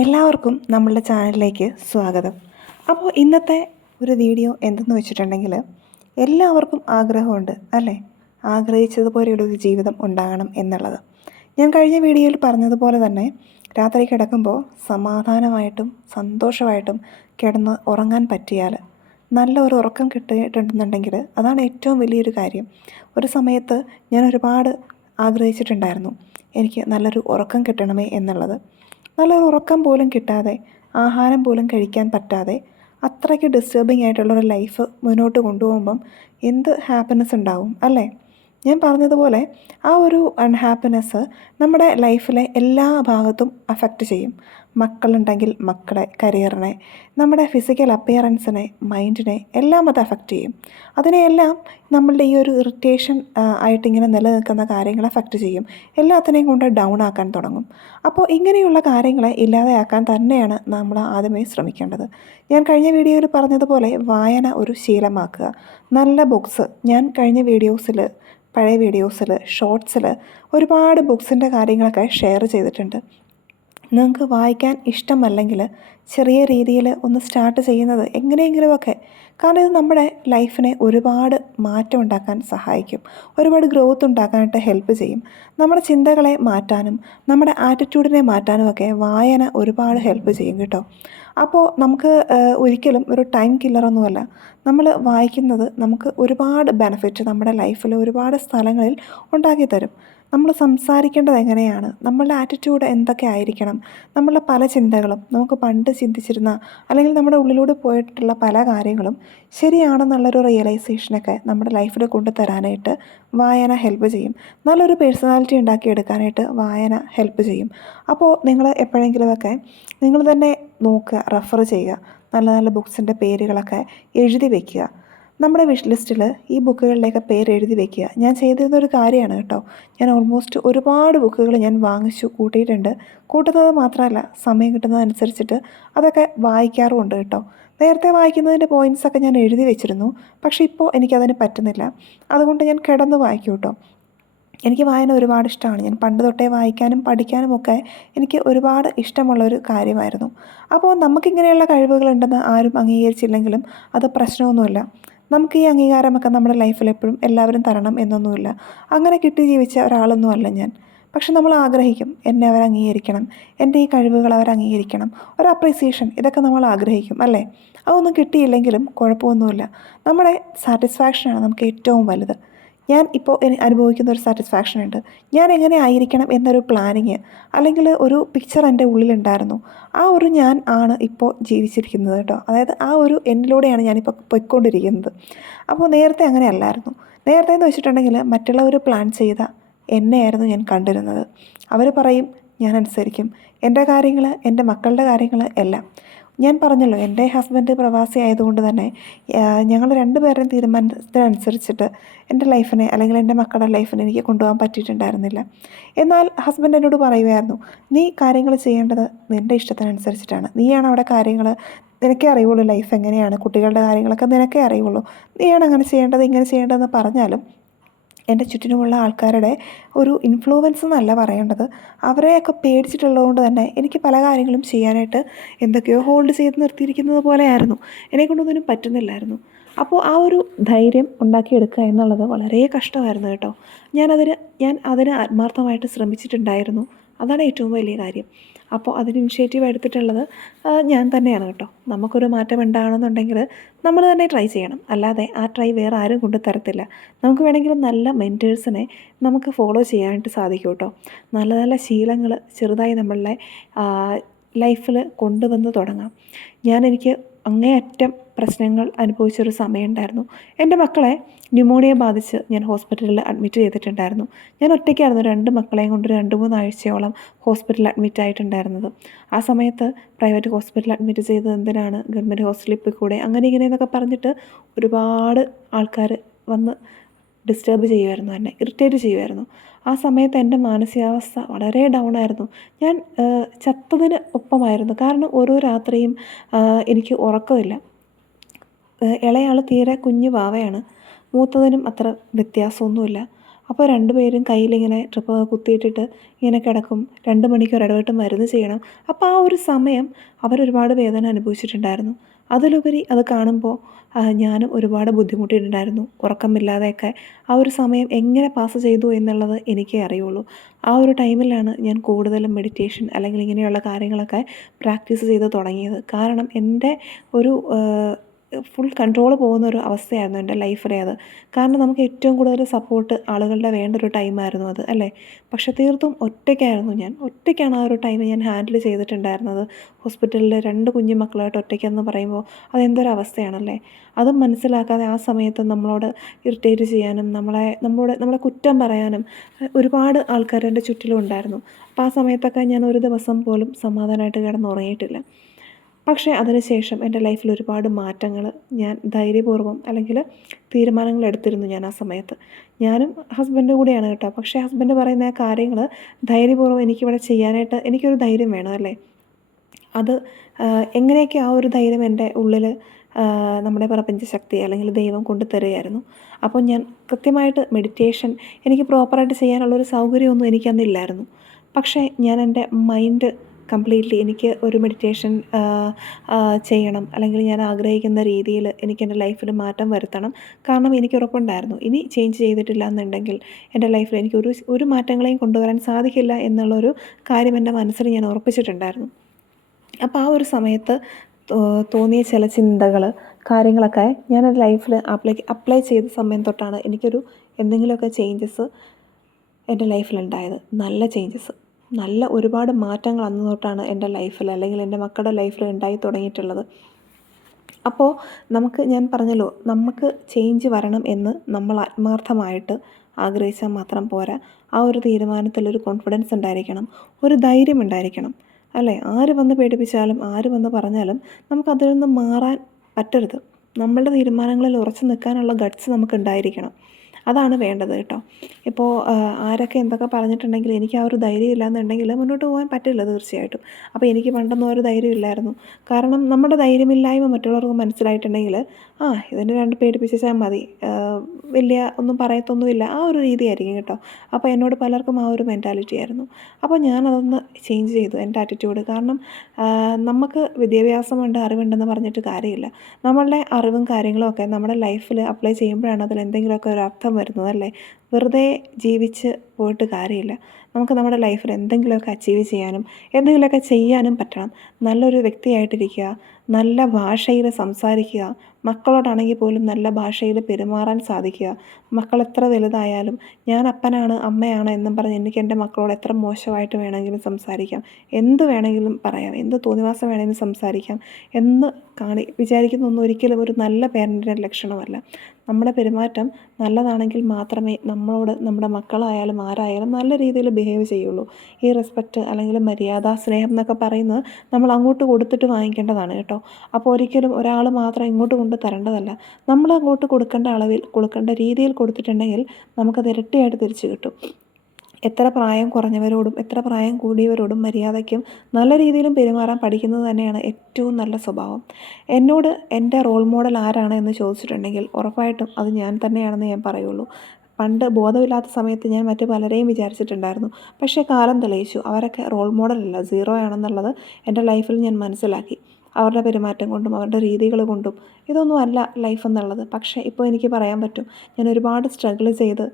എല്ലാവർക്കും നമ്മളുടെ ചാനലിലേക്ക് സ്വാഗതം. അപ്പോൾ ഇന്നത്തെ ഒരു വീഡിയോ എന്തെന്ന് വെച്ചിട്ടുണ്ടെങ്കിൽ, എല്ലാവർക്കും ആഗ്രഹമുണ്ട് അല്ലേ, ആഗ്രഹിച്ചതുപോലെയുള്ളൊരു ജീവിതം ഉണ്ടാകണം എന്നുള്ളത്. ഞാൻ കഴിഞ്ഞ വീഡിയോയിൽ പറഞ്ഞതുപോലെ തന്നെ രാത്രി കിടക്കുമ്പോൾ സമാധാനമായിട്ടും സന്തോഷമായിട്ടും കിടന്ന് ഉറങ്ങാൻ പറ്റിയാൽ, നല്ല ഒരു ഉറക്കം കിട്ടിയിട്ടുണ്ടെന്നുണ്ടെങ്കിൽ അതാണ് ഏറ്റവും വലിയൊരു കാര്യം. ഒരു സമയത്ത് ഞാൻ ഒരുപാട് ആഗ്രഹിച്ചിട്ടുണ്ടായിരുന്നു എനിക്ക് നല്ലൊരു ഉറക്കം കിട്ടണമേ എന്നുള്ളത്. നല്ലൊരു ഉറക്കം പോലും കിട്ടാതെ, ആഹാരം പോലും കഴിക്കാൻ പറ്റാതെ, അത്രയ്ക്ക് ഡിസ്റ്റർബിംഗ് ആയിട്ടുള്ളൊരു ലൈഫ് മുന്നോട്ട് കൊണ്ടുപോകുമ്പം എന്ത് ഹാപ്പിനെസ് ഉണ്ടാവും അല്ലേ? ഞാൻ പറഞ്ഞതുപോലെ ആ ഒരു അൺഹാപ്പിനെസ് നമ്മുടെ ലൈഫിലെ എല്ലാ ഭാഗത്തും അഫക്റ്റ് ചെയ്യും. മക്കളുണ്ടെങ്കിൽ മക്കളെ, കരിയറിനെ, നമ്മുടെ ഫിസിക്കൽ അപ്പിയറൻസിനെ, മൈൻഡിനെ എല്ലാം അത് അഫക്റ്റ് ചെയ്യും. അതിനെയെല്ലാം നമ്മളുടെ ഈ ഒരു ഇറിറ്റേഷൻ ആയിട്ടിങ്ങനെ നിലനിൽക്കുന്ന കാര്യങ്ങൾ അഫക്റ്റ് ചെയ്യും. എല്ലാത്തിനെയും കൊണ്ട് ഡൗൺ ആക്കാൻ തുടങ്ങും. അപ്പോൾ ഇങ്ങനെയുള്ള കാര്യങ്ങളെ ഇല്ലാതെയാക്കാൻ തന്നെയാണ് നമ്മൾ ആദ്യമേ ശ്രമിക്കേണ്ടത്. ഞാൻ കഴിഞ്ഞ വീഡിയോയിൽ പറഞ്ഞതുപോലെ വായന ഒരു ശീലമാക്കുക. നല്ല ബുക്സ്, ഞാൻ കഴിഞ്ഞ പഴയ വീഡിയോസിൽ, ഷോർട്സിൽ ഒരുപാട് ബുക്സിൻ്റെ കാര്യങ്ങളൊക്കെ ഷെയർ ചെയ്തിട്ടുണ്ട്. നിങ്ങൾക്ക് വായിക്കാൻ ഇഷ്ടമല്ലെങ്കിൽ ചെറിയ രീതിയിൽ ഒന്ന് സ്റ്റാർട്ട് ചെയ്യുന്നത് എങ്ങനെയെങ്കിലുമൊക്കെ, കാരണം ഇത് നമ്മുടെ ലൈഫിനെ ഒരുപാട് മാറ്റം ഉണ്ടാക്കാൻ സഹായിക്കും, ഒരുപാട് ഗ്രോത്ത് ഉണ്ടാക്കാനായിട്ട് ഹെൽപ്പ് ചെയ്യും. നമ്മുടെ ചിന്തകളെ മാറ്റാനും നമ്മുടെ ആറ്റിറ്റ്യൂഡിനെ മാറ്റാനും ഒക്കെ വായന ഒരുപാട് ഹെൽപ്പ് ചെയ്യും കേട്ടോ. അപ്പോൾ നമുക്ക് ഒരിക്കലും ഒരു ടൈം കില്ലറൊന്നുമല്ല. നമ്മൾ വായിക്കുന്നത് നമുക്ക് ഒരുപാട് ബെനഫിറ്റ് നമ്മുടെ ലൈഫിൽ ഒരുപാട് സ്ഥലങ്ങളിൽ ഉണ്ടാക്കി തരും. നമ്മൾ സംസാരിക്കേണ്ടത് എങ്ങനെയാണ്, നമ്മളുടെ ആറ്റിറ്റ്യൂഡ് എന്തൊക്കെ ആയിരിക്കണം, നമ്മളുടെ പല ചിന്തകളും, നമുക്ക് പണ്ട് ചിന്തിച്ചിരുന്ന അല്ലെങ്കിൽ നമ്മുടെ ഉള്ളിലൂടെ പോയിട്ടുള്ള പല കാര്യങ്ങളും ശരിയാണെന്നുള്ളൊരു റിയലൈസേഷനൊക്കെ നമ്മുടെ ലൈഫിൽ കൊണ്ടുതരാനായിട്ട് വായന ഹെൽപ്പ് ചെയ്യും. നല്ലൊരു പേഴ്സണാലിറ്റി ഉണ്ടാക്കിയെടുക്കാനായിട്ട് വായന ഹെൽപ്പ് ചെയ്യും. അപ്പോൾ നിങ്ങൾ എപ്പോഴെങ്കിലുമൊക്കെ നിങ്ങൾ തന്നെ നോക്കുക, റെഫർ ചെയ്യുക, നല്ല നല്ല ബുക്സിൻ്റെ പേരുകളൊക്കെ എഴുതി വയ്ക്കുക. നമ്മുടെ വിഷ് ലിസ്റ്റിൽ ഈ ബുക്കുകളിലേക്ക് പേര് എഴുതി വയ്ക്കുക. ഞാൻ ചെയ്തിരുന്നൊരു കാര്യമാണ് കേട്ടോ. ഞാൻ ഓൾമോസ്റ്റ് ഒരുപാട് ബുക്കുകൾ ഞാൻ വാങ്ങിച്ചു കൂട്ടിയിട്ടുണ്ട്. കൂട്ടുന്നത് മാത്രമല്ല, സമയം കിട്ടുന്നതനുസരിച്ചിട്ട് അതൊക്കെ വായിക്കാറുമുണ്ട് കേട്ടോ. നേരത്തെ വായിക്കുന്നതിൻ്റെ പോയിൻറ്റ്സൊക്കെ ഞാൻ എഴുതി വെച്ചിരുന്നു. പക്ഷേ ഇപ്പോൾ എനിക്കതിന് പറ്റുന്നില്ല. അതുകൊണ്ട് ഞാൻ കിടന്ന് വായിക്കും കേട്ടോ. എനിക്ക് വായന ഒരുപാട് ഇഷ്ടമാണ്. ഞാൻ പണ്ട് തൊട്ടേ വായിക്കാനും പഠിക്കാനും ഒക്കെ എനിക്ക് ഒരുപാട് ഇഷ്ടമുള്ളൊരു കാര്യമായിരുന്നു. അപ്പോൾ നമുക്കിങ്ങനെയുള്ള കഴിവുകളുണ്ടെന്ന് ആരും അംഗീകരിച്ചില്ലെങ്കിലും അത് പ്രശ്നമൊന്നുമില്ല. നമുക്ക് ഈ അംഗീകാരമൊക്കെ നമ്മുടെ ലൈഫിൽ എപ്പോഴും എല്ലാവരും തരണം എന്നൊന്നുമില്ല. അങ്ങനെ കിട്ടി ജീവിച്ച ഒരാളൊന്നുമല്ല ഞാൻ. പക്ഷെ നമ്മൾ ആഗ്രഹിക്കും എന്നെ അവർ അംഗീകരിക്കണം, എൻ്റെ ഈ കഴിവുകൾ അവർ അംഗീകരിക്കണം, ഒരു അപ്രീസിയേഷൻ, ഇതൊക്കെ നമ്മൾ ആഗ്രഹിക്കും അല്ലേ? അതൊന്നും കിട്ടിയില്ലെങ്കിലും കുഴപ്പമൊന്നുമില്ല. നമ്മുടെ സാറ്റിസ്ഫാക്ഷനാണ് നമുക്ക് ഏറ്റവും വലുത്. ഞാൻ ഇപ്പോൾ അനുഭവിക്കുന്ന ഒരു സാറ്റിസ്ഫാക്ഷൻ ഉണ്ട്. ഞാൻ എങ്ങനെ ആയിരിക്കണം എന്നൊരു പ്ലാനിങ് അല്ലെങ്കിൽ ഒരു പിക്ചർ എൻ്റെ ഉള്ളിലുണ്ടായിരുന്നു. ആ ഒരു ഞാൻ ആണ് ഇപ്പോൾ ജീവിച്ചിരിക്കുന്നത് കേട്ടോ. അതായത് ആ ഒരു എന്നിലൂടെയാണ് ഞാനിപ്പോൾ പൊയ്ക്കൊണ്ടിരിക്കുന്നത്. അപ്പോൾ നേരത്തെ അങ്ങനെ അല്ലായിരുന്നു. നേരത്തെ എന്ന് വെച്ചിട്ടുണ്ടെങ്കിൽ മറ്റുള്ളവർ പ്ലാൻ ചെയ്ത എന്നെയായിരുന്നു ഞാൻ കണ്ടിരുന്നത്. അവർ പറയും, ഞാൻ അനുസരിക്കും. എൻ്റെ കാര്യങ്ങൾ, എൻ്റെ മക്കളുടെ കാര്യങ്ങൾ എല്ലാം. ഞാൻ പറഞ്ഞല്ലോ, എൻ്റെ ഹസ്ബൻഡ് പ്രവാസി ആയതുകൊണ്ട് തന്നെ ഞങ്ങൾ രണ്ടുപേരുടെയും തീരുമാനത്തിനനുസരിച്ചിട്ട് എൻ്റെ ലൈഫിനെ അല്ലെങ്കിൽ എൻ്റെ മക്കളുടെ ലൈഫിനെ എനിക്ക് കൊണ്ടുപോകാൻ പറ്റിയിട്ടുണ്ടായിരുന്നില്ല. എന്നാൽ ഹസ്ബൻഡ് എന്നോട് പറയുമായിരുന്നു, നീ കാര്യങ്ങൾ ചെയ്യേണ്ടത് നിൻ്റെ ഇഷ്ടത്തിനനുസരിച്ചിട്ടാണ്. നീയാണ് അവിടെ കാര്യങ്ങൾ, നിനക്കേ അറിയുള്ളൂ ലൈഫ് എങ്ങനെയാണ്, കുട്ടികളുടെ കാര്യങ്ങളൊക്കെ നിനക്കേ അറിയുള്ളൂ, നീയാണ് അങ്ങനെ ചെയ്യേണ്ടത് ഇങ്ങനെ ചെയ്യേണ്ടതെന്ന് പറഞ്ഞാലും എൻ്റെ ചുറ്റിനുമുള്ള ആൾക്കാരുടെ ഒരു ഇൻഫ്ലുവൻസ് എന്നല്ല പറയേണ്ടത്, അവരെയൊക്കെ പേടിച്ചിട്ടുള്ളതുകൊണ്ട് തന്നെ എനിക്ക് പല കാര്യങ്ങളും ചെയ്യാനായിട്ട് എന്തൊക്കെയോ ഹോൾഡ് ചെയ്ത് നിർത്തിയിരിക്കുന്നത് പോലെയായിരുന്നു. എന്നെക്കൊണ്ടൊന്നിനും പറ്റുന്നില്ലായിരുന്നു. അപ്പോൾ ആ ഒരു ധൈര്യം ഉണ്ടാക്കിയെടുക്കുക എന്നുള്ളത് വളരെ കഷ്ടമായിരുന്നു കേട്ടോ. ഞാൻ അതിന് ആത്മാർത്ഥമായിട്ട് ശ്രമിച്ചിട്ടുണ്ടായിരുന്നു. അതാണ് ഏറ്റവും വലിയ കാര്യം. അപ്പോൾ അതിന് ഇനിഷ്യേറ്റീവ് എടുത്തിട്ടുള്ളത് ഞാൻ തന്നെയാണ് കേട്ടോ. നമുക്കൊരു മാറ്റം ഉണ്ടാകണമെന്നുണ്ടെങ്കിൽ നമ്മൾ തന്നെ ട്രൈ ചെയ്യണം. അല്ലാതെ ആ ട്രൈ വേറെ ആരും കൊണ്ടു തരത്തില്ല. നമുക്ക് വേണമെങ്കിൽ നല്ല മെൻറ്റേഴ്സിനെ നമുക്ക് ഫോളോ ചെയ്യാനായിട്ട് സാധിക്കും കേട്ടോ. നല്ല നല്ല ശീലങ്ങൾ ചെറുതായി നമ്മളുടെ ലൈഫിൽ കൊണ്ടുവന്ന് തുടങ്ങാം. എനിക്ക് അങ്ങേയറ്റം പ്രശ്നങ്ങൾ അനുഭവിച്ചൊരു സമയമുണ്ടായിരുന്നു. എൻ്റെ മക്കളെ ന്യൂമോണിയ ബാധിച്ച് ഞാൻ ഹോസ്പിറ്റലിൽ അഡ്മിറ്റ് ചെയ്തിട്ടുണ്ടായിരുന്നു. ഞാൻ ഒറ്റയ്ക്കായിരുന്നു 2 മക്കളെയും കൊണ്ട് 2-3 ആഴ്ചയോളം ഹോസ്പിറ്റലിൽ അഡ്മിറ്റ് ആയിട്ടുണ്ടായിരുന്നത്. ആ സമയത്ത് പ്രൈവറ്റ് ഹോസ്പിറ്റലിൽ അഡ്മിറ്റ് ചെയ്തത് എന്തിനാണ്, ഗവൺമെൻറ് ഹോസ്പിറ്റലിൽ പോയിക്കൂടെ, അങ്ങനെ എന്നൊക്കെ പറഞ്ഞിട്ട് ഒരുപാട് ആൾക്കാർ വന്ന് ഡിസ്റ്റർബ് ചെയ്യുമായിരുന്നു, എന്നെ ഇറിറ്റേറ്റ് ചെയ്യുമായിരുന്നു. ആ സമയത്ത് എൻ്റെ മാനസികാവസ്ഥ വളരെ ഡൗൺ ആയിരുന്നു. ഞാൻ ചത്തതിന് ഒപ്പമായിരുന്നു. കാരണം ഓരോ രാത്രിയും എനിക്ക് ഉറക്കമില്ല. ഇളയാൾ തീരെ കുഞ്ഞു വാവയാണ്, മൂത്തതിനും അത്ര വ്യത്യാസമൊന്നുമില്ല. അപ്പോൾ രണ്ടുപേരും കയ്യിലിങ്ങനെ ട്രിപ്പ് കുത്തിയിട്ടിട്ട് ഇങ്ങനെ കിടക്കും. 2 മണിക്കൂർ ഇടവിട്ട് മരുന്ന് ചെയ്യണം. അപ്പോൾ ആ ഒരു സമയം അവരൊരുപാട് വേദന അനുഭവിച്ചിട്ടുണ്ടായിരുന്നു. അതിലുപരി അത് കാണുമ്പോൾ ഞാനും ഒരുപാട് ബുദ്ധിമുട്ടിയിട്ടുണ്ടായിരുന്നു. ഉറക്കമില്ലാതെയൊക്കെ ആ ഒരു സമയം എങ്ങനെ പാസ് ചെയ്തു എന്നുള്ളത് എനിക്കേ അറിയുള്ളൂ. ആ ഒരു ടൈമിലാണ് ഞാൻ കൂടുതലും മെഡിറ്റേഷൻ അല്ലെങ്കിൽ ഇങ്ങനെയുള്ള കാര്യങ്ങളൊക്കെ പ്രാക്ടീസ് ചെയ്ത് തുടങ്ങിയത്. കാരണം എൻ്റെ ഒരു ഫുൾ കൺട്രോൾ പോകുന്നൊരു അവസ്ഥയായിരുന്നു എൻ്റെ ലൈഫിലെ അത്. കാരണം നമുക്ക് ഏറ്റവും കൂടുതൽ സപ്പോർട്ട് ആളുകളുടെ വേണ്ട ഒരു ടൈമായിരുന്നു അത്, അല്ലേ? പക്ഷെ തീർത്തും ഒറ്റയ്ക്കായിരുന്നു ഞാൻ. ഒറ്റയ്ക്കാണ് ആ ഒരു ടൈം ഞാൻ ഹാൻഡിൽ ചെയ്തിട്ടുണ്ടായിരുന്നത്. ഹോസ്പിറ്റലിൽ 2 കുഞ്ഞു മക്കളായിട്ട് ഒറ്റയ്ക്കെന്ന് പറയുമ്പോൾ അതെന്തൊരവസ്ഥയാണല്ലേ? അതും മനസ്സിലാക്കാതെ ആ സമയത്ത് നമ്മളോട് ഇറിറ്റേറ്റ് ചെയ്യാനും നമ്മളെ കുറ്റം പറയാനും ഒരുപാട് ആൾക്കാർ എൻ്റെ ചുറ്റിലും ഉണ്ടായിരുന്നു. അപ്പോൾ ആ സമയത്തൊക്കെ ഞാൻ ഒരു ദിവസം പോലും സമാധാനമായിട്ട് കിടന്നുറങ്ങിയിട്ടില്ല. പക്ഷേ അതിനുശേഷം എൻ്റെ ലൈഫിൽ ഒരുപാട് മാറ്റങ്ങൾ ഞാൻ ധൈര്യപൂർവ്വം അല്ലെങ്കിൽ തീരുമാനങ്ങൾ എടുത്തിരുന്നു ഞാൻ ആ സമയത്ത്. ഞാനും ഹസ്ബൻഡും കൂടിയാണ് കേട്ടോ. പക്ഷേ ഹസ്ബൻഡ് പറയുന്ന കാര്യങ്ങൾ ധൈര്യപൂർവ്വം എനിക്കിവിടെ ചെയ്യാനായിട്ട് എനിക്കൊരു ധൈര്യം വേണം, അല്ലേ? അത് എങ്ങനെയൊക്കെ ആ ഒരു ധൈര്യം എൻ്റെ ഉള്ളിൽ നമ്മുടെ പ്രപഞ്ചശക്തി അല്ലെങ്കിൽ ദൈവം കൊണ്ടുതരികയായിരുന്നു. അപ്പോൾ ഞാൻ കൃത്യമായിട്ട് മെഡിറ്റേഷൻ എനിക്ക് പ്രോപ്പറായിട്ട് ചെയ്യാനുള്ളൊരു സൗകര്യമൊന്നും എനിക്കന്നില്ലായിരുന്നു. പക്ഷേ ഞാൻ എൻ്റെ മൈൻഡ് കംപ്ലീറ്റ്ലി എനിക്ക് ഒരു മെഡിറ്റേഷൻ ചെയ്യണം, അല്ലെങ്കിൽ ഞാൻ ആഗ്രഹിക്കുന്ന രീതിയിൽ എനിക്ക് എൻ്റെ ലൈഫിൽ മാറ്റം വരുത്തണം. കാരണം എനിക്ക് ഉറപ്പുണ്ടായിരുന്നു ഇനി ചേഞ്ച് ചെയ്തിട്ടില്ല എന്നുണ്ടെങ്കിൽ എൻ്റെ ലൈഫിൽ എനിക്ക് ഒരു മാറ്റങ്ങളെയും കൊണ്ടുവരാൻ സാധിക്കില്ല എന്നുള്ളൊരു കാര്യം എൻ്റെ മനസ്സിൽ ഞാൻ ഉറപ്പിച്ചിട്ടുണ്ടായിരുന്നു. അപ്പോൾ ആ ഒരു സമയത്ത് തോന്നിയ ചില ചിന്തകൾ കാര്യങ്ങളൊക്കെ ഞാൻ എൻ്റെ ലൈഫിൽ അപ്ലൈ ചെയ്ത സമയം തൊട്ടാണ് എനിക്കൊരു എന്തെങ്കിലുമൊക്കെ ചേഞ്ചസ് എൻ്റെ ലൈഫിലുണ്ടായത്. നല്ല ചേഞ്ചസ്, നല്ല ഒരുപാട് മാറ്റങ്ങൾ അന്ന് തൊട്ടാണ് എൻ്റെ ലൈഫിൽ അല്ലെങ്കിൽ എൻ്റെ മക്കളുടെ ലൈഫിൽ ഉണ്ടായി തുടങ്ങിയിട്ടുള്ളത്. അപ്പോൾ ഞാൻ പറഞ്ഞല്ലോ, നമുക്ക് ചേഞ്ച് വരണം എന്ന് നമ്മൾ ആത്മാർത്ഥമായിട്ട് ആഗ്രഹിച്ചാൽ മാത്രം പോരാ. ആ ഒരു തീരുമാനത്തിലൊരു കോൺഫിഡൻസ് ഉണ്ടായിരിക്കണം, ഒരു ധൈര്യം ഉണ്ടായിരിക്കണം, അല്ലേ? ആര് വന്ന് പേടിപ്പിച്ചാലും ആര് വന്ന് പറഞ്ഞാലും നമുക്കതിൽ നിന്ന് മാറാൻ പറ്റരുത്. നമ്മളുടെ തീരുമാനങ്ങളിൽ ഉറച്ചു നിൽക്കാനുള്ള ഗട്ട്സ് നമുക്കുണ്ടായിരിക്കണം. അതാണ് വേണ്ടത് കേട്ടോ. ഇപ്പോൾ ആരൊക്കെ എന്തൊക്കെ പറഞ്ഞിട്ടുണ്ടെങ്കിൽ എനിക്ക് ആ ഒരു ധൈര്യം ഇല്ലയെന്നുണ്ടെങ്കിൽ മുന്നോട്ട് പോകാൻ പറ്റില്ല തീർച്ചയായിട്ടും. അപ്പോൾ എനിക്ക് പണ്ടൊന്നും ഒരു ധൈര്യം ഇല്ലായിരുന്നു. കാരണം നമ്മുടെ ധൈര്യമില്ലായ്മ മറ്റുള്ളവർക്ക് മനസ്സിലായിട്ടുണ്ടെങ്കിൽ ഇതിനെ 2 പേടിപ്പിച്ചാൽ മതി, വലിയ ഒന്നും പറയത്തൊന്നുമില്ല, ആ ഒരു രീതിയായിരിക്കും കേട്ടോ. അപ്പോൾ എന്നോട് പലർക്കും ആ ഒരു മെൻറ്റാലിറ്റി ആയിരുന്നു. അപ്പോൾ ഞാനതൊന്ന് ചേഞ്ച് ചെയ്തു എൻ്റെ ആറ്റിറ്റ്യൂഡ്. കാരണം നമുക്ക് വിദ്യാഭ്യാസമുണ്ട്, അറിവുണ്ടെന്ന് പറഞ്ഞിട്ട് കാര്യമില്ല. നമ്മളുടെ അറിവും കാര്യങ്ങളും ഒക്കെ നമ്മുടെ ലൈഫിൽ അപ്ലൈ ചെയ്യുമ്പോഴാണ് അതിൽ എന്തെങ്കിലുമൊക്കെ ഒരു അർത്ഥം വരുന്നത്, അല്ലേ? വെറുതെ ജീവിച്ച് പോയിട്ട് കാര്യമില്ല. നമുക്ക് നമ്മുടെ ലൈഫിൽ എന്തെങ്കിലുമൊക്കെ അച്ചീവ് ചെയ്യാനും എന്തെങ്കിലുമൊക്കെ ചെയ്യാനും പറ്റണം. നല്ലൊരു വ്യക്തിയായിട്ടിരിക്കുക, നല്ല ഭാഷയിൽ സംസാരിക്കുക, മക്കളോടാണെങ്കിൽ പോലും നല്ല ഭാഷയിൽ പെരുമാറാൻ സാധിക്കുക. മക്കൾ എത്ര വലുതായാലും ഞാൻ അപ്പനാണ് അമ്മയാണ് എന്നും പറഞ്ഞ് എനിക്ക് എൻ്റെ മക്കളോട് എത്ര മോശമായിട്ട് വേണമെങ്കിലും സംസാരിക്കാം, എന്ത് വേണമെങ്കിലും പറയാം, എന്ത് തോന്നിവാസം വേണമെങ്കിലും സംസാരിക്കാം എന്ന് വിചാരിക്കുന്നതൊന്നും ഒരിക്കലും ഒരു നല്ല പേരൻറ്റിൻ്റെ ലക്ഷണമല്ല. നമ്മുടെ പെരുമാറ്റം നല്ലതാണെങ്കിൽ മാത്രമേ നമ്മളോട് നമ്മുടെ മക്കളായാലും ആരായാലും നല്ല രീതിയിൽ ബിഹേവ് ചെയ്യുള്ളൂ. ഈ റെസ്പെക്റ്റ് അല്ലെങ്കിൽ മര്യാദ, സ്നേഹം എന്നൊക്കെ പറയുന്നത് നമ്മൾ അങ്ങോട്ട് കൊടുത്തിട്ട് വാങ്ങിക്കേണ്ടതാണ് കേട്ടോ. അപ്പോൾ ഒരിക്കലും ഒരാൾ മാത്രം ഇങ്ങോട്ട് കൊണ്ട് തരേണ്ടതല്ല. നമ്മൾ അങ്ങോട്ട് കൊടുക്കേണ്ട അളവിൽ കൊടുക്കേണ്ട രീതിയിൽ കൊടുത്തിട്ടുണ്ടെങ്കിൽ നമുക്കത് ഇരട്ടിയായിട്ട് തിരിച്ചു കിട്ടും. എത്ര പ്രായം കുറഞ്ഞവരോടും എത്ര പ്രായം കൂടിയവരോടും മര്യാദയ്ക്കും നല്ല രീതിയിലും പെരുമാറാൻ പഠിക്കുന്നത് തന്നെയാണ് ഏറ്റവും നല്ല സ്വഭാവം. എന്നോട് എൻ്റെ റോൾ മോഡൽ ആരാണ് എന്ന് ചോദിച്ചിട്ടുണ്ടെങ്കിൽ ഉറപ്പായിട്ടും അത് ഞാൻ തന്നെയാണെന്ന് ഞാൻ പറയുള്ളൂ. പണ്ട് ബോധമില്ലാത്ത സമയത്ത് ഞാൻ മറ്റു പലരെയും വിചാരിച്ചിട്ടുണ്ടായിരുന്നു. പക്ഷേ കാലം തെളിയിച്ചു അവരൊക്കെ റോൾ മോഡലല്ല, സീറോ ആണെന്നുള്ളത് എൻ്റെ ലൈഫിൽ ഞാൻ മനസ്സിലാക്കി. അവരുടെ പെരുമാറ്റം കൊണ്ടും അവരുടെ രീതികൾ കൊണ്ടും ഇതൊന്നും അല്ല ലൈഫ് എന്നുള്ളത്. പക്ഷേ ഇപ്പോൾ എനിക്ക് പറയാൻ പറ്റും, ഞാൻ ഒരുപാട് സ്ട്രഗിൾ ചെയ്ത്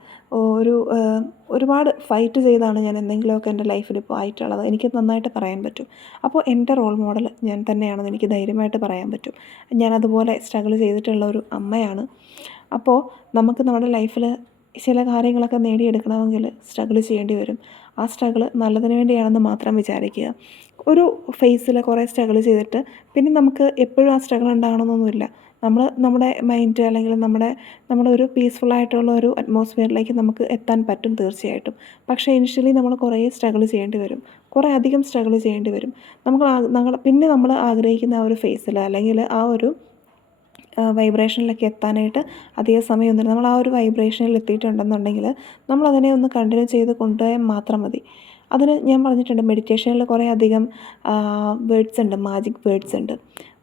ഒരുപാട് ഫൈറ്റ് ചെയ്താണ് ഞാൻ എന്തെങ്കിലുമൊക്കെ എൻ്റെ ലൈഫിൽ ഇപ്പോൾ ആയിട്ടുള്ളത്. എനിക്ക് നന്നായിട്ട് പറയാൻ പറ്റും. അപ്പോൾ എൻ്റെ റോൾ മോഡൽ ഞാൻ തന്നെയാണെന്ന് എനിക്ക് ധൈര്യമായിട്ട് പറയാൻ പറ്റും. ഞാനതുപോലെ സ്ട്രഗിൾ ചെയ്തിട്ടുള്ള ഒരു അമ്മയാണ്. അപ്പോൾ നമുക്ക് നമ്മുടെ ലൈഫിൽ ചില കാര്യങ്ങളൊക്കെ നേടിയെടുക്കണമെങ്കിൽ സ്ട്രഗിൾ ചെയ്യേണ്ടി വരും. ആ സ്ട്രഗിൾ നല്ലതിന് വേണ്ടിയാണെന്ന് മാത്രം വിചാരിക്കുക. ഒരു ഫേസിൽ കുറേ സ്ട്രഗിൾ ചെയ്തിട്ട് പിന്നെ നമുക്ക് എപ്പോഴും ആ സ്ട്രഗിൾ ഉണ്ടാകണമെന്നൊന്നുമില്ല. നമ്മുടെ മൈൻഡ് അല്ലെങ്കിൽ നമ്മുടെ ഒരു പീസ്ഫുള്ളായിട്ടുള്ള ഒരു അറ്റ്മോസ്ഫിയറിലേക്ക് നമുക്ക് എത്താൻ പറ്റും തീർച്ചയായിട്ടും. പക്ഷേ ഇനിഷ്യലി നമ്മൾ കുറേ സ്ട്രഗിൾ ചെയ്യേണ്ടി വരും, കുറേ അധികം സ്ട്രഗിൾ ചെയ്യേണ്ടി വരും. പിന്നെ നമ്മൾ ആഗ്രഹിക്കുന്ന ആ ഒരു ഫേസിൽ അല്ലെങ്കിൽ ആ ഒരു വൈബ്രേഷനിലൊക്കെ എത്താനായിട്ട് അധികം സമയമൊന്നുമില്ല. നമ്മൾ ആ ഒരു വൈബ്രേഷനിൽ എത്തിയിട്ടുണ്ടെന്നുണ്ടെങ്കിൽ നമ്മളതിനെ ഒന്ന് കണ്ടിന്യൂ ചെയ്ത് കൊണ്ടുപോയാൽ മാത്രം മതി. അതിന് ഞാൻ പറഞ്ഞിട്ടുണ്ട്, മെഡിറ്റേഷനിൽ കുറേ അധികം വേർഡ്സ് ഉണ്ട്, മാജിക് വേർഡ്സ് ഉണ്ട്.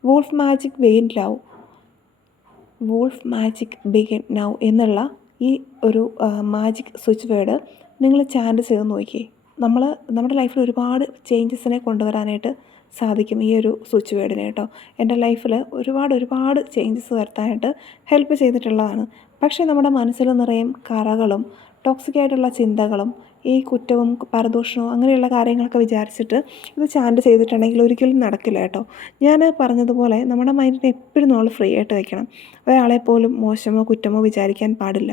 വോൾഫ് മാജിക് ബിഗിൻ നൗ എന്നുള്ള ഈ ഒരു മാജിക് സ്വിച്ച് വേർഡ് നിങ്ങൾ ചാൻറ്റ് ചെയ്ത് നോക്കിയേ. നമ്മുടെ ലൈഫിൽ ഒരുപാട് ചേഞ്ചസിനെ കൊണ്ടുവരാനായിട്ട് സാധിക്കും ഈ ഒരു സ്വിച്ച് വേർഡിന് കേട്ടോ. എൻ്റെ ലൈഫിൽ ഒരുപാട് ചേഞ്ചസ് വരുത്താനായിട്ട് ഹെൽപ്പ് ചെയ്തിട്ടുള്ളതാണ്. പക്ഷേ നമ്മുടെ മനസ്സിൽ നിറയും കറകളും ടോക്സിക്കായിട്ടുള്ള ചിന്തകളും ഈ കുറ്റവും പരദൂഷണവും അങ്ങനെയുള്ള കാര്യങ്ങളൊക്കെ വിചാരിച്ചിട്ട് ഇത് ചാൻറ്റ് ചെയ്തിട്ടുണ്ടെങ്കിൽ ഒരിക്കലും നടക്കില്ല കേട്ടോ. ഞാൻ പറഞ്ഞതുപോലെ നമ്മുടെ മൈൻഡിനെ എപ്പോഴും നമ്മൾ ഫ്രീ ആയിട്ട് വയ്ക്കണം. ഒരാളെപ്പോലും മോശമോ കുറ്റമോ വിചാരിക്കാൻ പാടില്ല.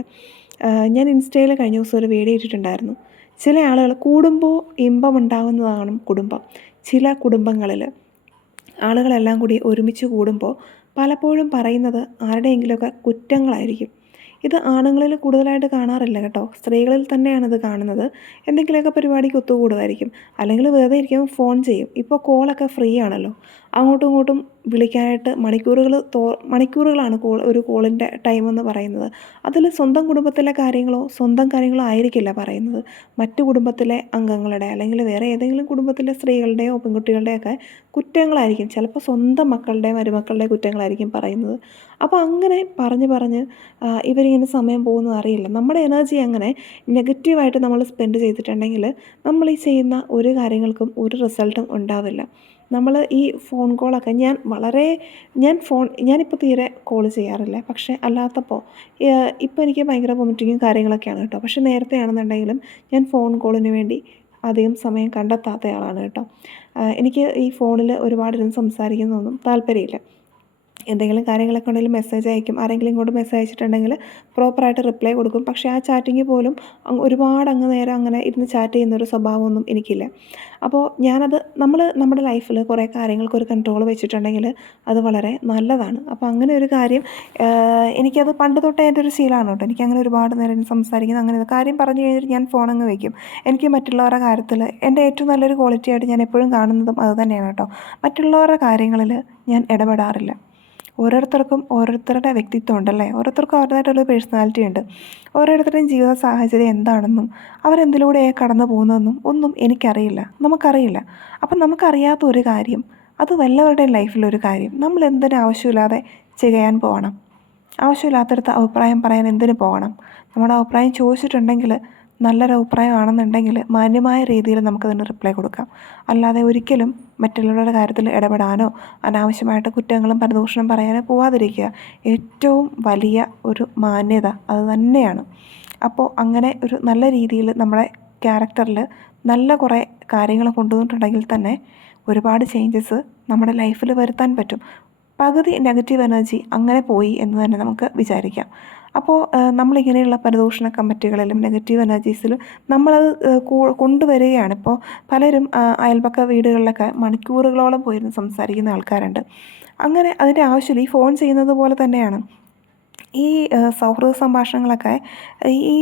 ഞാൻ ഇൻസ്റ്റയിൽ കഴിഞ്ഞ ദിവസം ഒരു വീഡിയോ ഇട്ടിട്ടുണ്ടായിരുന്നു. ചില ആളുകൾ കൂടുമ്പോൾ ഇമ്പമുണ്ടാകുന്നതാണ് കുടുംബം. ചില കുടുംബങ്ങളിൽ ആളുകളെല്ലാം കൂടി ഒരുമിച്ച് കൂടുമ്പോൾ പലപ്പോഴും പറയുന്നത് ആരുടെയെങ്കിലുമൊക്കെ കുറ്റങ്ങളായിരിക്കും. ഇത് ആണുങ്ങളിൽ കൂടുതലായിട്ട് കാണാറില്ല കേട്ടോ. സ്ത്രീകളിൽ തന്നെയാണിത് കാണുന്നത്. എന്തെങ്കിലുമൊക്കെ പരിപാടിക്ക് ഒത്തുകൂടുമായിരിക്കും, അല്ലെങ്കിൽ വെറുതെ ഇരിക്കുമ്പോൾ ഫോൺ ചെയ്യും. ഇപ്പോൾ കോളൊക്കെ ഫ്രീ ആണല്ലോ, അങ്ങോട്ടും ഇങ്ങോട്ടും വിളിക്കാനായിട്ട് മണിക്കൂറുകളാണ് ഒരു കോളിൻ്റെ ടൈമെന്ന് പറയുന്നത്. അതിൽ സ്വന്തം കുടുംബത്തിലെ സ്വന്തം കാര്യങ്ങളോ ആയിരിക്കില്ല പറയുന്നത്. മറ്റു കുടുംബത്തിലെ അംഗങ്ങളുടെ അല്ലെങ്കിൽ വേറെ ഏതെങ്കിലും കുടുംബത്തിലെ സ്ത്രീകളുടെയോ പെൺകുട്ടികളുടെയൊക്കെ കുറ്റങ്ങളായിരിക്കും. ചിലപ്പോൾ സ്വന്തം മക്കളുടെ മരുമക്കളുടെ കുറ്റങ്ങളായിരിക്കും പറയുന്നത്. അപ്പോൾ അങ്ങനെ പറഞ്ഞ് ഇവരിങ്ങനെ സമയം പോകുന്നത് അറിയില്ല. നമ്മുടെ എനർജി അങ്ങനെ നെഗറ്റീവായിട്ട് നമ്മൾ സ്പെൻഡ് ചെയ്തിട്ടുണ്ടെങ്കിൽ നമ്മൾ ഈ ചെയ്യുന്ന ഒരു കാര്യങ്ങൾക്കും ഒരു റിസൾട്ടും ഉണ്ടാവില്ല. നമ്മൾ ഈ ഫോൺ കോളൊക്കെ ഞാനിപ്പോൾ തീരെ കോൾ ചെയ്യാറില്ല. പക്ഷേ അല്ലാത്തപ്പോൾ ഇപ്പോൾ എനിക്ക് ഭയങ്കര വൊമിറ്റിങ്ങും കാര്യങ്ങളൊക്കെയാണ് കേട്ടോ. പക്ഷേ നേരത്തെ ആണെന്നുണ്ടെങ്കിലും ഞാൻ ഫോൺ കോളിന് വേണ്ടി അധികം സമയം കണ്ടെത്താത്തയാളാണ് കേട്ടോ. എനിക്ക് ഈ ഫോണിൽ ഒരുപാടിരുന്ന് സംസാരിക്കുന്നതൊന്നും താല്പര്യമില്ല. എന്തെങ്കിലും കാര്യങ്ങളൊക്കെ ഉണ്ടെങ്കിൽ മെസ്സേജ് അയക്കും. ആരെങ്കിലും ഇങ്ങോട്ട് മെസ്സേജ് അയച്ചിട്ടുണ്ടെങ്കിൽ പ്രോപ്പറായിട്ട് റിപ്ലൈ കൊടുക്കും. പക്ഷേ ആ ചാറ്റിങ് പോലും ഒരുപാട് നേരം അങ്ങനെ ഇരുന്ന് ചാറ്റ് ചെയ്യുന്നൊരു സ്വഭാവമൊന്നും എനിക്കില്ല. അപ്പോൾ നമ്മുടെ ലൈഫിൽ കുറേ കാര്യങ്ങൾക്കൊരു കൺട്രോൾ വെച്ചിട്ടുണ്ടെങ്കിൽ അത് വളരെ നല്ലതാണ്. അപ്പോൾ അങ്ങനെ ഒരു കാര്യം എനിക്കത് പണ്ട് തൊട്ടേ എൻ്റെ ഒരു ശീലമാണ് കേട്ടോ. എനിക്കങ്ങനെ ഒരുപാട് നേരം സംസാരിക്കുന്നത് അങ്ങനെ കാര്യം പറഞ്ഞു കഴിഞ്ഞിട്ട് ഞാൻ ഫോൺ അങ്ങ് വയ്ക്കും. എനിക്ക് മറ്റുള്ളവരുടെ കാര്യത്തിൽ എൻ്റെ ഏറ്റവും നല്ലൊരു ക്വാളിറ്റി ആയിട്ട് ഞാൻ എപ്പോഴും കാണുന്നതും അത് തന്നെയാണ് കേട്ടോ. മറ്റുള്ളവരുടെ കാര്യങ്ങളിൽ ഞാൻ ഇടപെടാറില്ല. ഓരോരുത്തർക്കും ഓരോരുത്തരുടെ വ്യക്തിത്വം ഉണ്ടല്ലേ. ഓരോരുത്തർക്കും അവരുടേതായിട്ടുള്ള പേഴ്സണാലിറ്റി ഉണ്ട്. ഓരോരുത്തരുടെയും ജീവിത സാഹചര്യം എന്താണെന്നും അവരെന്തിലൂടെയാണ് കടന്നു പോകുന്നതെന്നും ഒന്നും നമുക്കറിയില്ല. അപ്പം നമുക്കറിയാത്ത ഒരു കാര്യം, അത് വല്ലവരുടെയും ലൈഫിലൊരു കാര്യം നമ്മൾ എന്തിനും ആവശ്യമില്ലാതെ ചെയ്യാൻ പോകണം? ആവശ്യമില്ലാത്തടത്ത് അഭിപ്രായം പറയാൻ എന്തിനു പോകണം? നമ്മുടെ അഭിപ്രായം ചോദിച്ചിട്ടുണ്ടെങ്കിൽ നല്ലൊരു അഭിപ്രായമാണെന്നുണ്ടെങ്കിൽ മാന്യമായ രീതിയിൽ നമുക്കതിന് റിപ്ലൈ കൊടുക്കാം. അല്ലാതെ ഒരിക്കലും മറ്റുള്ളവരുടെ കാര്യത്തിൽ ഇടപെടാനോ അനാവശ്യമായിട്ട് കുറ്റങ്ങളും പരദൂഷണം പറയാനോ പോവാതിരിക്കുക ഏറ്റവും വലിയ ഒരു മാന്യത അത് തന്നെയാണ്. അപ്പോൾ അങ്ങനെ ഒരു നല്ല രീതിയിൽ നമ്മുടെ ക്യാരക്ടറിൽ നല്ല കുറേ കാര്യങ്ങൾ കൊണ്ടുവന്നിട്ടുണ്ടെങ്കിൽ തന്നെ ഒരുപാട് ചേഞ്ചസ് നമ്മുടെ ലൈഫിൽ വരുത്താൻ പറ്റും. പകുതി നെഗറ്റീവ് എനർജി അങ്ങനെ പോയി എന്ന് തന്നെ നമുക്ക് വിചാരിക്കാം. അപ്പോൾ നമ്മളിങ്ങനെയുള്ള പരദൂഷണ കമൻറ്റുകളിലും നെഗറ്റീവ് എനർജീസിലും നമ്മളത് കൊണ്ടുവരികയാണ്. ഇപ്പോൾ പലരും അയൽപക്ക വീടുകളിലൊക്കെ മണിക്കൂറുകളോളം പോയിരുന്ന് സംസാരിക്കുന്ന ആൾക്കാരുണ്ട്. അങ്ങനെ അതിൻ്റെ ആവശ്യമില്ല. ഈ ഫോൺ ചെയ്യുന്നത് പോലെ തന്നെയാണ് ഈ സൗഹൃദ സംഭാഷണങ്ങളൊക്കെ ഈ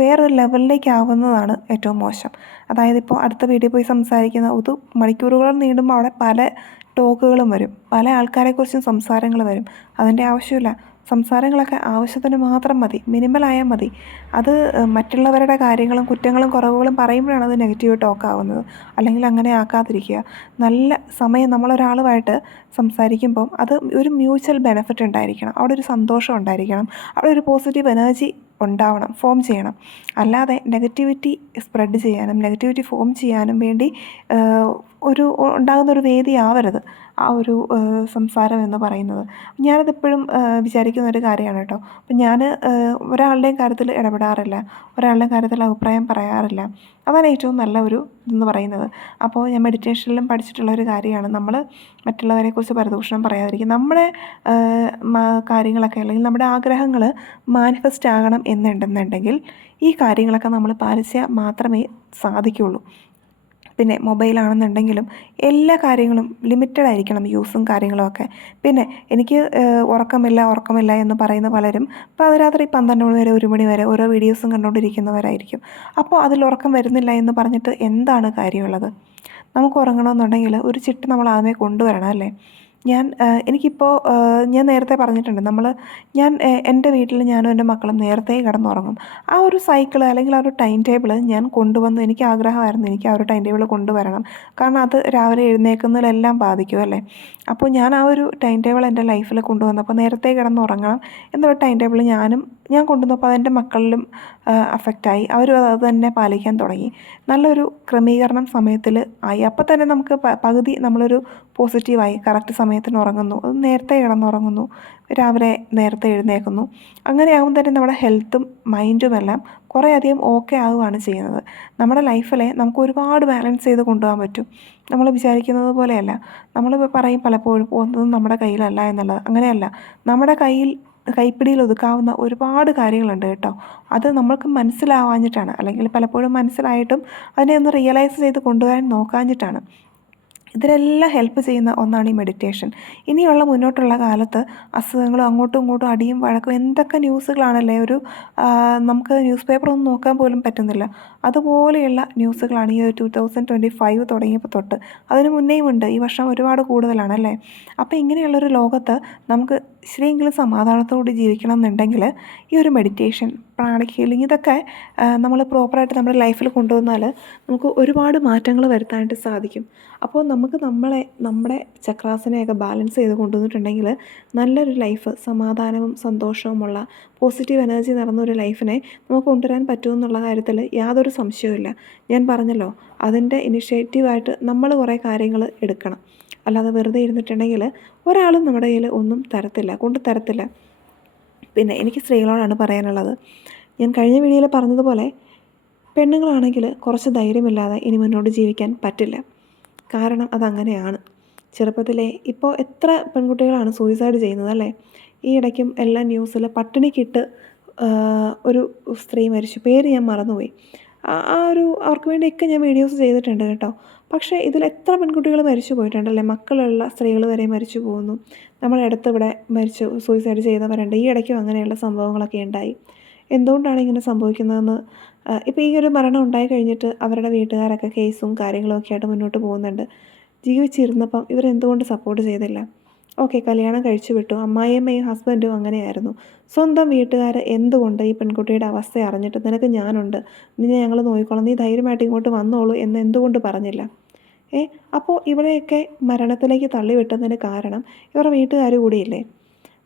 വേറൊരു ലെവലിലേക്ക് ആവുന്നതാണ് ഏറ്റവും മോശം. അതായത് ഇപ്പോൾ അടുത്ത വീട്ടിൽ പോയി സംസാരിക്കുന്ന ഇത് മണിക്കൂറുകൾ നീണ്ടുമ്പോൾ അവിടെ പല ടോക്കുകളും വരും, പല ആൾക്കാരെക്കുറിച്ചും സംസാരങ്ങൾ വരും. അതിൻ്റെ ആവശ്യമില്ല. സംസാരങ്ങളൊക്കെ ആവശ്യത്തിന് മാത്രം മതി, മിനിമലായാൽ മതി. അത് മറ്റുള്ളവരുടെ കാര്യങ്ങളും കുറ്റങ്ങളും കുറവുകളും പറയുമ്പോഴാണ് അത് നെഗറ്റീവ് ടോക്ക് ആവുന്നത്. അല്ലെങ്കിൽ അങ്ങനെ ആക്കാതിരിക്കുക. നല്ല സമയം നമ്മളൊരാളുമായിട്ട് സംസാരിക്കുമ്പം അത് ഒരു മ്യൂച്വൽ ബെനിഫിറ്റ് ഉണ്ടായിരിക്കണം. അവിടെ ഒരു സന്തോഷം ഉണ്ടായിരിക്കണം. അവിടെ ഒരു പോസിറ്റീവ് എനർജി ഫോം ചെയ്യണം. അല്ലാതെ നെഗറ്റിവിറ്റി സ്പ്രെഡ് ചെയ്യാനും നെഗറ്റിവിറ്റി ഫോം ചെയ്യാനും വേണ്ടി ഉണ്ടാകുന്നൊരു വേദി ആവരുത് ആ ഒരു സംസാരം എന്ന് പറയുന്നത്. ഞാനതെപ്പോഴും വിചാരിക്കുന്ന ഒരു കാര്യമാണ് കേട്ടോ. അപ്പം ഞാൻ ഒരാളുടെയും കാര്യത്തിൽ ഇടപെടാറില്ല, ഒരാളുടെയും കാര്യത്തിൽ അഭിപ്രായം പറയാറില്ല. അതാണ് ഏറ്റവും നല്ല ഒരു ഇതെന്ന് പറയുന്നത്. അപ്പോൾ ഞാൻ മെഡിറ്റേഷനിലും പഠിച്ചിട്ടുള്ള ഒരു കാര്യമാണ് നമ്മൾ മറ്റുള്ളവരെക്കുറിച്ച് പരദൂഷണം പറയാതിരിക്കുക. നമ്മുടെ കാര്യങ്ങളൊക്കെ അല്ലെങ്കിൽ നമ്മുടെ ആഗ്രഹങ്ങൾ മാനിഫെസ്റ്റ് ആകണം എന്നുണ്ടെന്നുണ്ടെങ്കിൽ ഈ കാര്യങ്ങളൊക്കെ നമ്മൾ പാലിച്ചാൽ മാത്രമേ സാധിക്കുകയുള്ളൂ. പിന്നെ മൊബൈലാണെന്നുണ്ടെങ്കിലും എല്ലാ കാര്യങ്ങളും ലിമിറ്റഡ് ആയിരിക്കണം യൂസും കാര്യങ്ങളുമൊക്കെ. പിന്നെ എനിക്ക് ഉറക്കമില്ല എന്ന് പറയുന്ന പലരും പാതിരാത്രി 12 മണി വരെ 1 മണി വരെ ഓരോ വീഡിയോസും കണ്ടുകൊണ്ടിരിക്കുന്നവരായിരിക്കും. അപ്പോൾ അതിൽ ഉറക്കം വരുന്നില്ല എന്ന് പറഞ്ഞിട്ട് എന്താണ് കാര്യമുള്ളത്? നമുക്ക് ഉറങ്ങണമെന്നുണ്ടെങ്കിൽ ഒരു ചിട്ട നമ്മൾ ആദ്യമേ കൊണ്ടുവരണം അല്ലേ. എനിക്കിപ്പോൾ ഞാൻ നേരത്തെ പറഞ്ഞിട്ടുണ്ട് എൻ്റെ വീട്ടിൽ ഞാനും എൻ്റെ മക്കളും നേരത്തെ കിടന്നുറങ്ങും. ആ ഒരു സൈക്കിൾ അല്ലെങ്കിൽ ആ ഒരു ടൈം ടേബിൾ ഞാൻ കൊണ്ടുവന്നു. എനിക്ക് ആഗ്രഹമായിരുന്നു എനിക്ക് ആ ഒരു ടൈം ടേബിൾ കൊണ്ടുവരണം. കാരണം അത് രാവിലെ എഴുന്നേൽക്കുന്നതിലെല്ലാം ബാധിക്കും അല്ലേ. അപ്പോൾ ഞാൻ ആ ഒരു ടൈം ടേബിൾ എൻ്റെ ലൈഫിൽ കൊണ്ടുവന്നപ്പോൾ നേരത്തെ കിടന്നുറങ്ങണം എന്നൊരു ടൈം ടേബിൾ ഞാൻ കൊണ്ടുവന്നപ്പോൾ അതെൻ്റെ മക്കളിലും അഫക്റ്റായി. അവരും അത് തന്നെ പാലിക്കാൻ തുടങ്ങി. നല്ലൊരു ക്രമീകരണം സമയത്തിൽ ആയി. അപ്പം തന്നെ നമുക്ക് പകുതി നമ്മളൊരു പോസിറ്റീവായി. കറക്റ്റ് സമയത്തിന് ഉറങ്ങുന്നു, നേരത്തെ കിടന്നുറങ്ങുന്നു, രാവിലെ നേരത്തെ എഴുന്നേൽക്കുന്നു. അങ്ങനെയാകുമ്പോൾ തന്നെ നമ്മുടെ ഹെൽത്തും മൈൻഡുമെല്ലാം കുറേയധികം ഓക്കെ ആവുകയാണ് ചെയ്യുന്നത്. നമ്മുടെ ലൈഫിലെ നമുക്ക് ഒരുപാട് ബാലൻസ് ചെയ്ത് കൊണ്ടുപോകാൻ പറ്റും. നമ്മൾ വിചാരിക്കുന്നത് പോലെയല്ല. നമ്മൾ പറയും പലപ്പോഴും ഒന്നും നമ്മുടെ കയ്യിലല്ല എന്നുള്ളത്. അങ്ങനെയല്ല. നമ്മുടെ കൈപ്പിടിയിൽ ഒതുക്കാവുന്ന ഒരുപാട് കാര്യങ്ങളുണ്ട് കേട്ടോ. അത് നമ്മൾക്ക് മനസ്സിലാവാഞ്ഞിട്ടാണ്, അല്ലെങ്കിൽ പലപ്പോഴും മനസ്സിലായിട്ടും അതിനെ ഒന്ന് റിയലൈസ് ചെയ്ത് കൊണ്ടുവരാൻ നോക്കാഞ്ഞിട്ടാണ്. ഇതിനെല്ലാം ഹെൽപ്പ് ചെയ്യുന്ന ഒന്നാണ് ഈ മെഡിറ്റേഷൻ. ഇനിയുള്ള മുന്നോട്ടുള്ള കാലത്ത് അസുഖങ്ങളും അങ്ങോട്ടും ഇങ്ങോട്ടും അടിയും വഴക്കും എന്തൊക്കെ ന്യൂസുകളാണല്ലേ. നമുക്ക് ന്യൂസ് പേപ്പറൊന്നും നോക്കാൻ പോലും പറ്റുന്നില്ല. അതുപോലെയുള്ള ന്യൂസുകളാണ് ഈ 2025 തുടങ്ങിയപ്പോൾ തൊട്ട്. അതിന് മുന്നേയും ഉണ്ട്. ഈ വർഷം ഒരുപാട് കൂടുതലാണല്ലേ. അപ്പോൾ ഇങ്ങനെയുള്ളൊരു ലോകത്ത് നമുക്ക് ഇച്ചിരിയെങ്കിലും സമാധാനത്തോടെ ജീവിക്കണം എന്നുണ്ടെങ്കിൽ ഈ ഒരു മെഡിറ്റേഷൻ, പ്രാണിക് ഹീലിംഗ് ഇതൊക്കെ നമ്മൾ പ്രോപ്പറായിട്ട് നമ്മുടെ ലൈഫിൽ കൊണ്ടുവന്നാൽ നമുക്ക് ഒരുപാട് മാറ്റങ്ങൾ വരുത്താനായിട്ട് സാധിക്കും. അപ്പോൾ നമുക്ക് നമ്മുടെ ചക്രാസിനെയൊക്കെ ബാലൻസ് ചെയ്ത് കൊണ്ടുവന്നിട്ടുണ്ടെങ്കിൽ നല്ലൊരു ലൈഫ്, സമാധാനവും സന്തോഷവുമുള്ള പോസിറ്റീവ് എനർജി നിറഞ്ഞൊരു ലൈഫിനെ നമുക്ക് കൊണ്ടുവരാൻ പറ്റുമെന്നുള്ള കാര്യത്തിൽ യാതൊരു സംശയവുമില്ല. ഞാൻ പറഞ്ഞല്ലോ, അതിൻ്റെ ഇനിഷ്യേറ്റീവായിട്ട് നമ്മൾ കുറേ കാര്യങ്ങൾ എടുക്കണം. അല്ലാതെ വെറുതെ ഇരുന്നിട്ടുണ്ടെങ്കിൽ ഒരാളും നമ്മുടെ കയ്യിൽ ഒന്നും കൊണ്ടു തരത്തില്ല. പിന്നെ എനിക്ക് സ്ത്രീകളോടാണ് പറയാനുള്ളത്. ഞാൻ കഴിഞ്ഞ വീഡിയോയിൽ പറഞ്ഞതുപോലെ പെണ്ണുങ്ങളാണെങ്കിൽ കുറച്ച് ധൈര്യമില്ലാതെ ഇനി മുന്നോട്ട് ജീവിക്കാൻ പറ്റില്ല. കാരണം അതങ്ങനെയാണ്. ചെറുപ്പത്തിലെ ഇപ്പോൾ എത്ര പെൺകുട്ടികളാണ് സൂയിസൈഡ് ചെയ്യുന്നത് അല്ലേ. ഈ ഇടയ്ക്കും എല്ലാ ന്യൂസിൽ പട്ടിണിക്കിട്ട് ഒരു സ്ത്രീ മരിച്ചു. പേര് ഞാൻ മറന്നുപോയി. അവർക്ക് വേണ്ടിയൊക്കെ ഞാൻ വീഡിയോസ് ചെയ്തിട്ടുണ്ട് കേട്ടോ. പക്ഷേ ഇതിൽ എത്ര പെൺകുട്ടികൾ മരിച്ചു പോയിട്ടുണ്ടല്ലേ. മക്കളുള്ള സ്ത്രീകൾ വരെ മരിച്ചു പോകുന്നു. നമ്മുടെ അടുത്തിവിടെ സൂയിസൈഡ് ചെയ്തവരുണ്ട്. ഈ ഇടയ്ക്കും അങ്ങനെയുള്ള സംഭവങ്ങളൊക്കെ ഉണ്ടായി. എന്തുകൊണ്ടാണ് ഇങ്ങനെ സംഭവിക്കുന്നതെന്ന് ഇപ്പോൾ ഈ ഒരു മരണം ഉണ്ടായി കഴിഞ്ഞിട്ട് അവരുടെ വീട്ടുകാരൊക്കെ കേസും കാര്യങ്ങളും ഒക്കെ ആയിട്ട് മുന്നോട്ട് പോകുന്നുണ്ട്. ജീവിച്ചിരുന്നപ്പം ഇവരെന്തുകൊണ്ട് സപ്പോർട്ട് ചെയ്തില്ല? ഓക്കെ, കല്യാണം കഴിച്ചു വിട്ടു. അമ്മായിയമ്മയും ഹസ്ബൻഡും അങ്ങനെയായിരുന്നു. സ്വന്തം വീട്ടുകാർ എന്തുകൊണ്ട് ഈ പെൺകുട്ടിയുടെ അവസ്ഥ അറിഞ്ഞിട്ട് നിനക്ക് ഞാനുണ്ട്, നിന്നെ ഞങ്ങൾ നോക്കിക്കോളാം, നീ ധൈര്യമായിട്ട് ഇങ്ങോട്ട് വന്നോളൂ എന്ന് എന്തുകൊണ്ട് പറഞ്ഞില്ല? അപ്പോൾ ഇവരെയൊക്കെ മരണത്തിലേക്ക് തള്ളിവിട്ടതിന് കാരണം ഇവരുടെ വീട്ടുകാർ കൂടിയില്ലേ.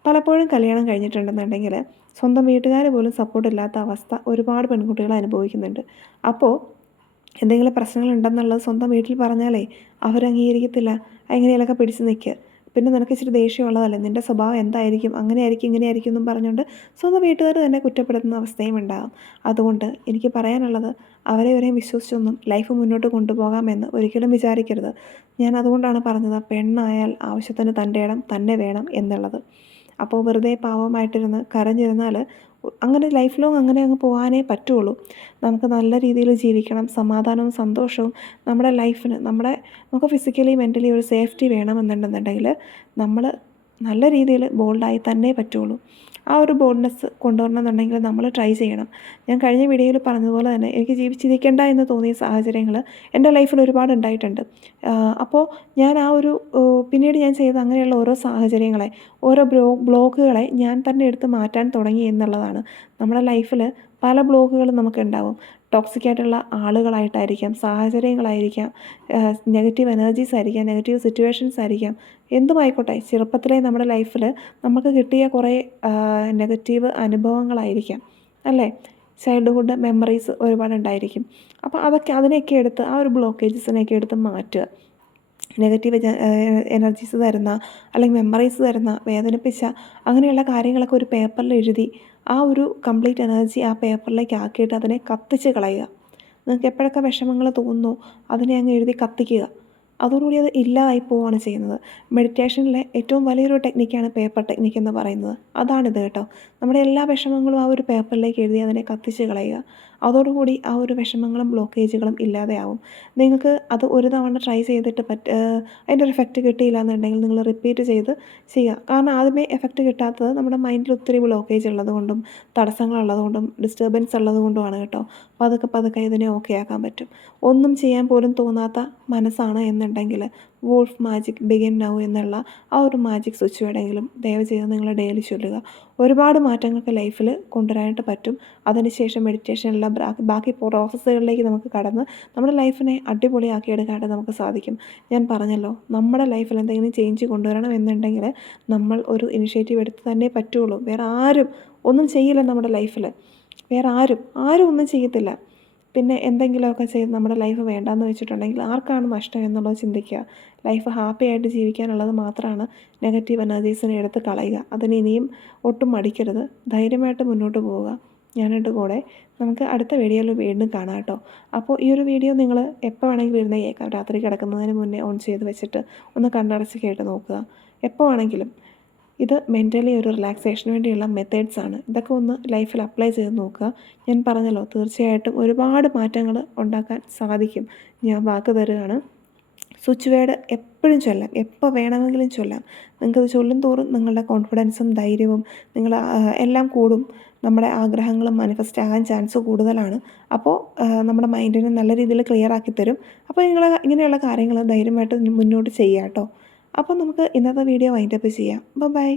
പലപ്പോഴും കല്യാണം കഴിഞ്ഞിട്ടുണ്ടെന്നുണ്ടെങ്കിൽ സ്വന്തം വീട്ടുകാർ പോലും സപ്പോർട്ടില്ലാത്ത അവസ്ഥ ഒരുപാട് പെൺകുട്ടികൾ അനുഭവിക്കുന്നുണ്ട്. അപ്പോൾ എന്തെങ്കിലും പ്രശ്നങ്ങളുണ്ടെന്നുള്ളത് സ്വന്തം വീട്ടിൽ പറഞ്ഞാലേ അവരംഗീകരിക്കത്തില്ല. എങ്ങനെയൊക്കെ പിടിച്ച് നിൽക്കുക. പിന്നെ നിനക്ക് ഇച്ചിരി ദേഷ്യമുള്ളതല്ലേ, നിൻ്റെ സ്വഭാവം എന്തായിരിക്കും, അങ്ങനെയായിരിക്കും ഇങ്ങനെയായിരിക്കും എന്നും പറഞ്ഞുകൊണ്ട് സ്വന്തം വീട്ടുകാർ തന്നെ കുറ്റപ്പെടുത്തുന്ന അവസ്ഥയും ഉണ്ടാകും. അതുകൊണ്ട് എനിക്ക് പറയാനുള്ളത്, അവരെവരെയും വിശ്വസിച്ചൊന്നും ലൈഫ് മുന്നോട്ട് കൊണ്ടുപോകാമെന്ന് ഒരിക്കലും വിചാരിക്കരുത്. ഞാൻ അതുകൊണ്ടാണ് പറഞ്ഞത്, പെണ്ണായാൽ ആവശ്യത്തിന് തൻ്റെ ഇടം തന്നെ വേണം എന്നുള്ളത്. അപ്പോൾ വെറുതെ പാവമായിട്ടിരുന്ന് കരഞ്ഞിരുന്നാൽ അങ്ങനെ ലൈഫ് ലോങ് അങ്ങനെ അങ്ങ് പോകാനേ പറ്റുള്ളൂ. നമുക്ക് നല്ല രീതിയിൽ ജീവിക്കണം, സമാധാനവും സന്തോഷവും നമ്മുടെ ലൈഫിന് നമുക്ക് ഫിസിക്കലി മെൻ്റലി ഒരു സേഫ്റ്റി വേണമെന്നുണ്ടെന്നുണ്ടെങ്കിൽ നമ്മൾ നല്ല രീതിയിൽ ബോൾഡായി തന്നെ പറ്റുള്ളൂ. ആ ഒരു ബോൾഡ്നെസ് കൊണ്ടുവരണമെന്നുണ്ടെങ്കിൽ നമ്മൾ ട്രൈ ചെയ്യണം. ഞാൻ കഴിഞ്ഞ വീഡിയോയിൽ പറഞ്ഞതുപോലെ തന്നെ എനിക്ക് ജീവിച്ചിരിക്കേണ്ട എന്ന് തോന്നിയ സാഹചര്യങ്ങൾ എൻ്റെ ലൈഫിൽ ഒരുപാട് ഉണ്ടായിട്ടുണ്ട്. അപ്പോൾ ഞാൻ പിന്നീട് ഞാൻ ചെയ്ത അങ്ങനെയുള്ള ഓരോ സാഹചര്യങ്ങളെ, ഓരോ ബ്ലോക്കുകളെ ഞാൻ തന്നെ എടുത്ത് മാറ്റാൻ തുടങ്ങി എന്നുള്ളതാണ്. നമ്മുടെ ലൈഫിൽ പല ബ്ലോക്കുകളും നമുക്കുണ്ടാവും. ടോക്സിക്കായിട്ടുള്ള ആളുകളായിട്ടായിരിക്കാം, സാഹചര്യങ്ങളായിരിക്കാം, നെഗറ്റീവ് എനർജീസ് ആയിരിക്കാം, നെഗറ്റീവ് സിറ്റുവേഷൻസ് ആയിരിക്കാം, എന്തുമായിക്കോട്ടെ. ചെറുപ്പത്തിലെ നമ്മുടെ ലൈഫിൽ നമുക്ക് കിട്ടിയ കുറേ നെഗറ്റീവ് അനുഭവങ്ങളായിരിക്കാം അല്ലേ. ചൈൽഡ്ഹുഡ് മെമ്മറീസ് ഒരുപാടുണ്ടായിരിക്കും. അപ്പോൾ അതിനെയൊക്കെ എടുത്ത് ആ ഒരു ബ്ലോക്കേജസിനെയൊക്കെ എടുത്ത് മാറ്റുക. നെഗറ്റീവ് എനർജീസ് തരുന്ന അല്ലെങ്കിൽ മെമ്മറീസ് തരുന്ന, വേദനിപ്പിച്ച അങ്ങനെയുള്ള കാര്യങ്ങളൊക്കെ ഒരു പേപ്പറിൽ എഴുതി ആ ഒരു കംപ്ലീറ്റ് എനർജി ആ പേപ്പറിലേക്ക് ആക്കിയിട്ട് അതിനെ കത്തിച്ച് കളയുക. നിങ്ങൾക്ക് എപ്പോഴൊക്കെ വിഷമങ്ങൾ തോന്നുന്നു അതിനെ അങ്ങ് എഴുതി കത്തിക്കുക. അതോടുകൂടി അത് ഇല്ലാതായി പോവുകയാണ് ചെയ്യുന്നത്. മെഡിറ്റേഷനിലെ ഏറ്റവും വലിയൊരു ടെക്നിക്കാണ് പേപ്പർ ടെക്നിക്ക് എന്ന് പറയുന്നത്. അതാണിത് കേട്ടോ. നമ്മുടെ എല്ലാ വിഷമങ്ങളും ആ ഒരു പേപ്പറിലേക്ക് എഴുതി അതിനെ കത്തിച്ച് കളയുക. അതോടുകൂടി ആ ഒരു വിഷമങ്ങളും ബ്ലോക്കേജുകളും ഇല്ലാതെയാവും. നിങ്ങൾക്ക് അത് ഒരു തവണ ട്രൈ ചെയ്തിട്ട് അതിൻ്റെ ഒരു എഫക്റ്റ് കിട്ടിയില്ല എന്നുണ്ടെങ്കിൽ നിങ്ങൾ റിപ്പീറ്റ് ചെയ്ത് ചെയ്യുക. കാരണം ആദ്യമേ എഫക്റ്റ് കിട്ടാത്തത് നമ്മുടെ മൈൻഡിൽ ഒത്തിരി ബ്ലോക്കേജ് ഉള്ളതുകൊണ്ടും തടസ്സങ്ങളുള്ളതുകൊണ്ടും ഡിസ്റ്റർബൻസ് ഉള്ളതുകൊണ്ടുമാണ് കേട്ടോ. പതുക്കെ ഇതിനെ ഓക്കെ ആക്കാൻ പറ്റും. ഒന്നും ചെയ്യാൻ പോലും തോന്നാത്ത മനസ്സാണ് എന്നുണ്ടെങ്കിൽ വോൾഫ് മാജിക് ബിഗിൻ നൗ എന്നുള്ള ആ ഒരു മാജിക് സ്വിച്ച് വേർഡെങ്കിലും ദയവ് ചെയ്ത് നിങ്ങൾ ഡെയിലി ചൊല്ലുക. ഒരുപാട് മാറ്റങ്ങൾക്ക് ലൈഫിൽ കൊണ്ടുവരാനായിട്ട് പറ്റും. അതിനുശേഷം മെഡിറ്റേഷനുള്ള ബാക്കി പ്രോസസ്സുകളിലേക്ക് നമുക്ക് കടന്ന് നമ്മുടെ ലൈഫിനെ അടിപൊളിയാക്കി എടുക്കാനായിട്ട് നമുക്ക് സാധിക്കും. ഞാൻ പറഞ്ഞല്ലോ, നമ്മുടെ ലൈഫിൽ എന്തെങ്കിലും ചേഞ്ച് കൊണ്ടുവരണം എന്നുണ്ടെങ്കിൽ നമ്മൾ ഒരു ഇനിഷ്യേറ്റീവ് എടുത്ത് തന്നെ പറ്റുള്ളൂ. വേറെ ആരും ഒന്നും ചെയ്യില്ല നമ്മുടെ ലൈഫിൽ. വേറെ ആരും ഒന്നും ചെയ്യത്തില്ല. പിന്നെ എന്തെങ്കിലുമൊക്കെ ചെയ്ത് നമ്മുടെ ലൈഫ് വേണ്ടാന്ന് വെച്ചിട്ടുണ്ടെങ്കിൽ ആർക്കാണ് നഷ്ടം എന്നുള്ളത് ചിന്തിക്കുക. ലൈഫ് ഹാപ്പി ആയിട്ട് ജീവിക്കാനുള്ളത് മാത്രമാണ്. നെഗറ്റീവ് എനർജീസിനെ എടുത്ത് കളയുക. അതിന് ഇനിയും ഒട്ടും മടിക്കരുത്. ധൈര്യമായിട്ട് മുന്നോട്ട് പോവുക. ഞാനുണ്ട് കൂടെ. നമുക്ക് അടുത്ത വീഡിയോയിൽ വീണ്ടും കാണാം കേട്ടോ. അപ്പോൾ ഈ ഒരു വീഡിയോ നിങ്ങൾ എപ്പോൾ വേണമെങ്കിലും ഇരുന്ന് കേൾക്കാം. രാത്രി കിടക്കുന്നതിന് മുന്നേ ഓൺ ചെയ്ത് വെച്ചിട്ട് ഒന്ന് കണ്ണടച്ച് കേട്ട് നോക്കുക. എപ്പോൾ വേണമെങ്കിലും. ഇത് മെൻ്റലി ഒരു റിലാക്സേഷന് വേണ്ടിയുള്ള മെത്തേഡ്സ് ആണ്. ഇതൊക്കെ ഒന്ന് ലൈഫിൽ അപ്ലൈ ചെയ്ത് നോക്കുക. ഞാൻ പറഞ്ഞല്ലോ, തീർച്ചയായിട്ടും ഒരുപാട് മാറ്റങ്ങൾ ഉണ്ടാക്കാൻ സാധിക്കും. ഞാൻ വാക്ക് തരുകയാണ്. സ്വിച്ച് വേർഡ് എപ്പോഴും ചൊല്ലാം, എപ്പോൾ വേണമെങ്കിലും ചൊല്ലാം. നിങ്ങൾക്കത് ചൊല്ലും തോറും നിങ്ങളുടെ കോൺഫിഡൻസും ധൈര്യവും എല്ലാം കൂടും. നമ്മുടെ ആഗ്രഹങ്ങളും മാനിഫെസ്റ്റ് ആകാൻ ചാൻസ് കൂടുതലാണ്. അപ്പോൾ നമ്മുടെ മൈൻഡിനെ നല്ല രീതിയിൽ ക്ലിയർ ആക്കി തരും. അപ്പോൾ നിങ്ങൾ ഇങ്ങനെയുള്ള കാര്യങ്ങൾ ധൈര്യമായിട്ട് മുന്നോട്ട് ചെയ്യാം കേട്ടോ. അപ്പോൾ നമുക്ക് ഇന്നത്തെ വീഡിയോ വൈൻഡപ്പ് ചെയ്യാം. ബൈ.